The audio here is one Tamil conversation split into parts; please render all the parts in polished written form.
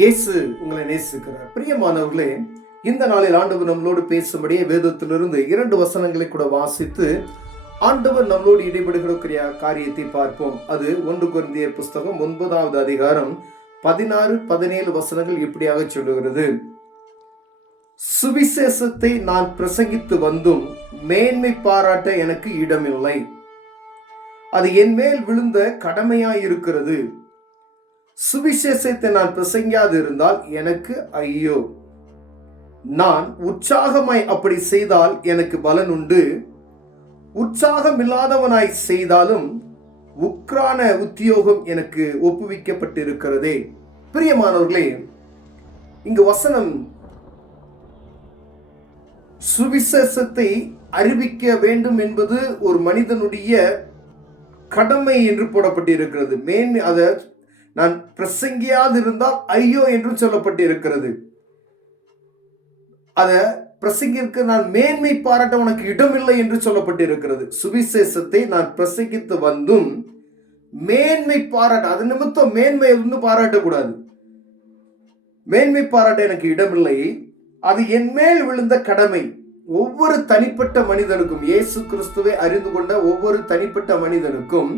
இயேசு உங்களை நேசிக்கிறார். பிரியமானவர்களே, இந்த நாளில் ஆண்டவர் நம்மளோடு பேசும்படியே வேதத்திலிருந்து 2 வசனங்களை கூட வாசித்து ஆண்டவர் நம்மளோடு இடைபடுகிற காரியத்தை பார்ப்போம். அது 1 கொரிந்தியர் புஸ்தகம் 9வது அதிகாரம் 16, 17 வசனங்கள் இப்படியாக சொல்லுகிறது. சுவிசேஷத்தை நான் பிரசங்கித்து வந்தும் மேன்மை பாராட்ட எனக்கு இடமில்லை. அது என் மேல் விழுந்த கடமையாயிருக்கிறது. சுவிசேஷத்தை நான் பிரசங்கியாது இருந்தால் எனக்கு ஐயோ. நான் உற்சாகமாய் அப்படி செய்தால் எனக்கு பலன் உண்டு. உற்சாகம் இல்லாதவனாய் செய்தாலும் உக்ரான உத்தியோகம் எனக்கு ஒப்புவிக்கப்பட்டிருக்கிறதே. பிரியமானவர்களே, இங்கு வசனம் சுவிசேஷத்தை அறிவிக்க வேண்டும் என்பது ஒரு மனிதனுடைய கடமை என்று போடப்பட்டிருக்கிறது. அதை நான் பிரசங்கியாது இருந்தால் ஐயோ என்று சொல்லப்பட்டிருக்கிறது. அதை பிரசங்கிற்கு நான் மேன்மை பாராட்ட உனக்கு இடமில்லை என்று சொல்லப்பட்டிருக்கிறது. சுவிசேஷத்தை நான் பிரசங்கித்து வந்தும் மேன்மை பாராட்ட, அது நிமித்தம் மேன்மை வந்து பாராட்டக்கூடாது. மேன்மை பாராட்ட எனக்கு இடமில்லை. அது என் மேல் விழுந்த கடமை. ஒவ்வொரு தனிப்பட்ட மனிதனுக்கும், இயேசு கிறிஸ்துவை அறிந்து கொண்ட ஒவ்வொரு தனிப்பட்ட மனிதனுக்கும்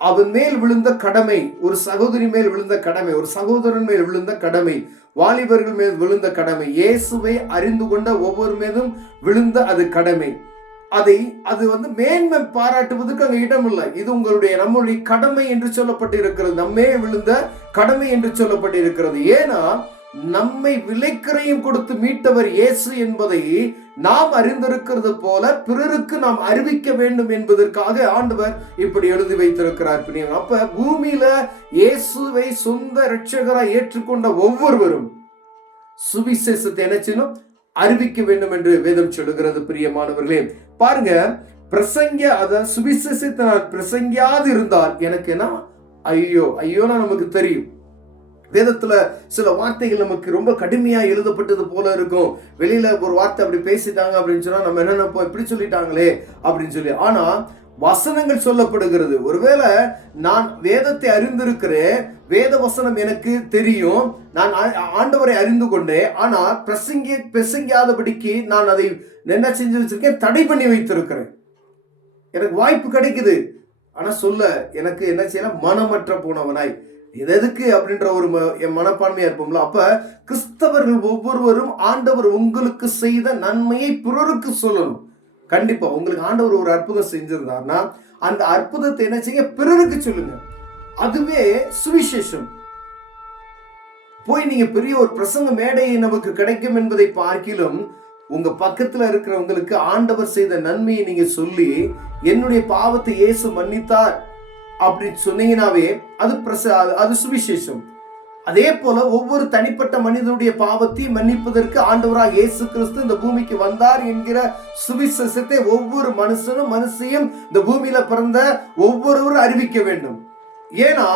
அவன் மேல் விழுந்த கடமை, ஒரு சகோதரி மேல் விழுந்த கடமை, ஒரு சகோதரன் மேல் விழுந்த கடமை, வாலிபர்கள் மேல் விழுந்த கடமை, இயேசுவை அறிந்து கொண்ட ஒவ்வொரு மேலும் விழுந்த அது கடமை. அது வந்து மேன்மை பாராட்டுவதற்கு அங்க இடம் இல்லை. இது நம்முடைய கடமை என்று சொல்லப்பட்டிருக்கிறது. நம்மே விழுந்த கடமை என்று சொல்லப்பட்டிருக்கிறது. ஏன்னா நம்மை விலைக்கரையும் கொடுத்து மீட்டவர் இயேசு என்பதை நாம் அறிந்திருக்கிறது போல பிறருக்கு நாம் அறிவிக்க வேண்டும் என்பதற்காக ஆண்டவர் இப்படி எழுதி வைத்திருக்கிறார். அப்ப பூமியில இயேசுவை சொந்த இரட்சகராய் ஏற்றுக்கொண்ட ஒவ்வொருவரும் சுவிசேஷத்தை என்ன செய்யணும்? அறிவிக்க வேண்டும் என்று வேதம் சொல்லுகிறது. பிரியமானவர்களே, பாருங்க, சுவிசேஷத்தை நான் பிரசங்கியாது இருந்தால் எனக்கு என்ன ஐயோ. ஐயோனா நமக்கு தெரியும், வேதத்துல சில வார்த்தைகள் நமக்கு ரொம்ப கடுமையா எழுதப்பட்டது போல இருக்கும். வெளியில ஒரு வார்த்தை அப்படி பேசிட்டாங்க அப்படின்னு சொன்னா நம்ம என்ன இப்படி சொல்லிட்டாங்களே அப்படின்னு சொல்லி. ஆனா வசனங்கள் சொல்லப்படுகிறது. ஒருவேளை நான் வேதத்தை அறிந்திருக்கிறேன், வேத வசனம் எனக்கு தெரியும், நான் ஆண்டவரை அறிந்து கொண்டேன், ஆனா பிரசங்கியாதபடிக்கு நான் அதை என்ன செஞ்சு வச்சிருக்கேன்? தடை பண்ணி வைத்திருக்கிறேன். எனக்கு வாய்ப்பு கிடைக்குது, ஆனா சொல்ல எனக்கு என்ன செய்யலாம்? மனமற்ற போனவனாய் எதுக்கு அப்படின்ற ஒரு மனப்பான்மையா இருப்போம்ல. அப்ப கிறிஸ்தவர்கள் ஒவ்வொருவரும் ஆண்டவர் உங்களுக்கு செய்த நன்மையை பிறருக்கு சொல்லணும். கண்டிப்பா உங்களுக்கு ஆண்டவர் ஒரு அற்புதம் செஞ்சிருந்தார்னா அந்த அற்புதத்தை என்ன செய்ய? பிறருக்கு சொல்லுங்க. அதுவே சுவிசேஷம். போய் நீங்க பெரிய ஒரு பிரசங்க மேடையை நமக்கு கிடைக்கும் என்பதை பார்க்கிலும் உங்க பக்கத்துல இருக்கிறவங்களுக்கு ஆண்டவர் செய்த நன்மையை நீங்க சொல்லி, என்னுடைய பாவத்தை இயேசு மன்னித்தார் அப்படி சொன்னீங்கன்னாவே அது சுவிசேஷம். அதே போல ஒவ்வொரு தனிப்பட்ட மனிதனுடைய பாவத்தை மன்னிப்பதற்கு ஆண்டவராக இயேசு கிறிஸ்து இந்த பூமிக்கு வந்தார் என்கிற சுவிசேஷத்தை ஒவ்வொரு மனுஷையும் இந்த பூமியில பிறந்த ஒவ்வொருவரும் அறிவிக்க வேண்டும். ஏன்னா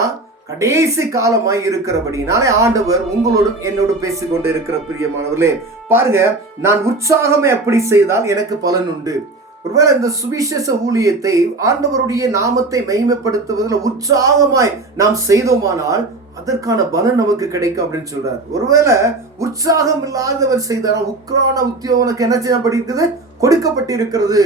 கடைசி காலமாய் இருக்கிறபடினாலே ஆண்டவர் உங்களோடும் என்னோடு பேசிக்கொண்டு இருக்கிற. பிரியமானவர்களே, பாருங்க, நான் உற்சாகமே அப்படி செய்தால் எனக்கு பலன் உண்டு. ஒருவேளை இந்த சுவிசேஷ ஊழியத்தை ஆண்டவருடைய நாமத்தை மகிமைப்படுத்துவதில் உற்சாகமாய் நாம் செய்தோமானால் அதற்கான பலன் நமக்கு கிடைக்கும் அப்படின்னு சொல்றார். ஒருவேளை உற்சாகம் இல்லாதவர் செய்தால் உக்ரான உத்தியோகனுக்கு என்ன செய்யப்பட்டிருக்குது? கொடுக்கப்பட்டிருக்கிறது.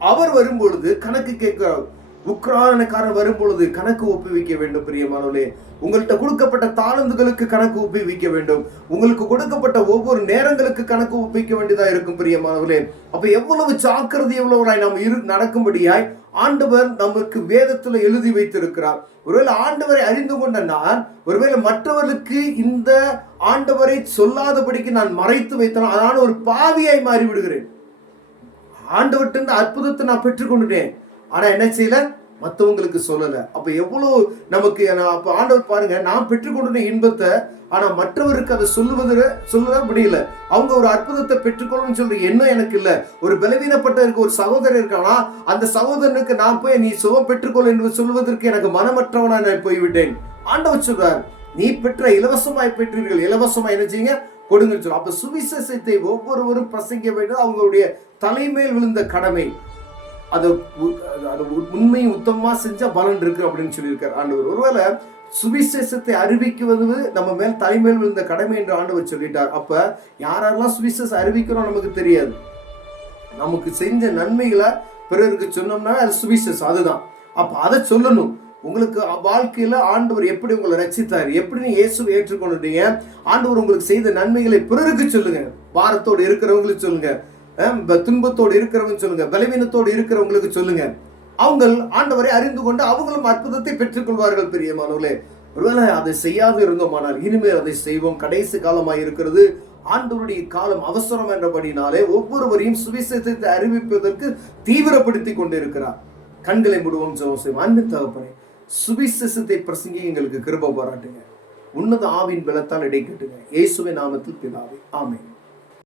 அவர் வரும்பொழுது கணக்கு கேட்கிறார். உக்ரானக்காரன் வரும்பொழுது கணக்கு ஒப்புவிக்க வேண்டும். பிரியமானவர்களே, உங்கள்கிட்ட கொடுக்கப்பட்ட தாளந்துகளுக்கு கணக்கு ஒப்புவிக்க வேண்டும். உங்களுக்கு கொடுக்கப்பட்ட ஒவ்வொரு நேரங்களுக்கு கணக்கு ஒப்புவிக்க வேண்டியதா இருக்கும். பிரியமானவர்களே, அப்ப எவ்வளவு ஜாக்கிரதை எவ்வளவு நாம் நடக்கும்படியாய் ஆண்டவர் நமக்கு வேதத்துல எழுதி வைத்திருக்கிறார். ஒருவேளை ஆண்டவரை அறிந்து கொண்ட நான் ஒருவேளை மற்றவர்களுக்கு இந்த ஆண்டவரை சொல்லாதபடிக்கு நான் மறைத்து வைத்தேன், அதனால ஒரு பாவியாய் மாறி விடுகிறேன். ஆண்டவர்கிட்ட அற்புதத்தை நான் பெற்றுக்கொண்டுட்டேன், ஆனா என்ன செய்யல? மற்றவங்களுக்கு சொல்லல. அப்ப எவ்வளவு நமக்கு அப்ப ஆண்டவர் பாருங்க, நான் பெற்றுக்கொண்ட இன்பத்தை ஆனா மற்றவருக்கு அதை சொல்லுவத முடியல. அவங்க ஒரு அற்புதத்தை பெற்றுக்கொள்ளணும்னு சொல்ற எண்ணம் எனக்கு இல்ல. ஒரு பலவீனப்பட்ட ஒரு சகோதரர் இருக்கானா, அந்த சகோதரனுக்கு நான் போய் நீ சுகம் பெற்றுக்கொள் என்று சொல்வதற்கு எனக்கு மனமற்றவனா நான் போய்விட்டேன். ஆண்டவர் சொல்றார், நீ பெற்ற இலவசமாய் பெற்றீர்கள், இலவசமா என்ன செய்யுங்க? கொடுங்கன்னு சொல்ல. அப்ப சுவிசேஷத்தை ஒவ்வொருவரும் பிரசங்க வேண்டும். அவங்களுடைய தலைமையில் விழுந்த கடமை. அதை உண்மையும் உத்தமமா செஞ்சா பலன் இருக்கு அப்படின்னு சொல்லியிருக்காரு ஆண்டவர். ஒருவேளை சுவிசேஷத்தை அறிவிக்குவது நம்ம மேல் தலைமையில் விழுந்த கடமை என்று ஆண்டவர் சொல்லிட்டார். அப்ப யாரெல்லாம் சுவிசேஷம் அறிவிக்கிறோம் நமக்கு தெரியாது. நமக்கு செஞ்ச நன்மைகளை பிறருக்கு சொன்னோம்னா அது சுவிசேஷம், அதுதான். அப்ப அதை சொல்லணும். உங்களுக்கு வாழ்க்கையில ஆண்டவர் எப்படி உங்களை ரட்சித்தார், எப்படி நீ இயேசுவை ஏற்றுக்கொண்டீங்க, ஆண்டவர் உங்களுக்கு செய்த நன்மைகளை பிறருக்கு சொல்லுங்க. பாரத்தோடு இருக்கிறவங்களுக்கு சொல்லுங்க, துன்பத்தோடு இருக்கிறவங்க சொல்லுங்க, பலவீனத்தோடு இருக்கிறவங்களுக்கு சொல்லுங்க. அவங்க ஆண்டவரை அறிந்து கொண்டு அவங்களும் அற்புதத்தை பெற்றுக் கொள்வார்கள். பிரியமானவர்களே, ஒருவேளை அதை செய்யாது இருந்தோமானால் இனிமேல் அதை செய்வோம். கடைசி காலமாய் இருக்கிறது. ஆண்டவருடைய காலம் அவசரம் என்றபடினாலே ஒவ்வொருவரையும் சுவிசேஷத்தை அறிவிப்பதற்கு தீவிரப்படுத்தி கொண்டிருக்கிறார். கண்களை மூடுவோம், ஜெபம் செய்வோம். அன்பு தகப்பனே, சுவிசேஷத்தை பிரசங்கி எங்களுக்கு கிருபை பாராட்டுங்க. உன்னத ஆவின் பலத்தால் இடைக்கட்டுங்க. இயேசுவின் நாமத்தில் பிதாவே, ஆமென்.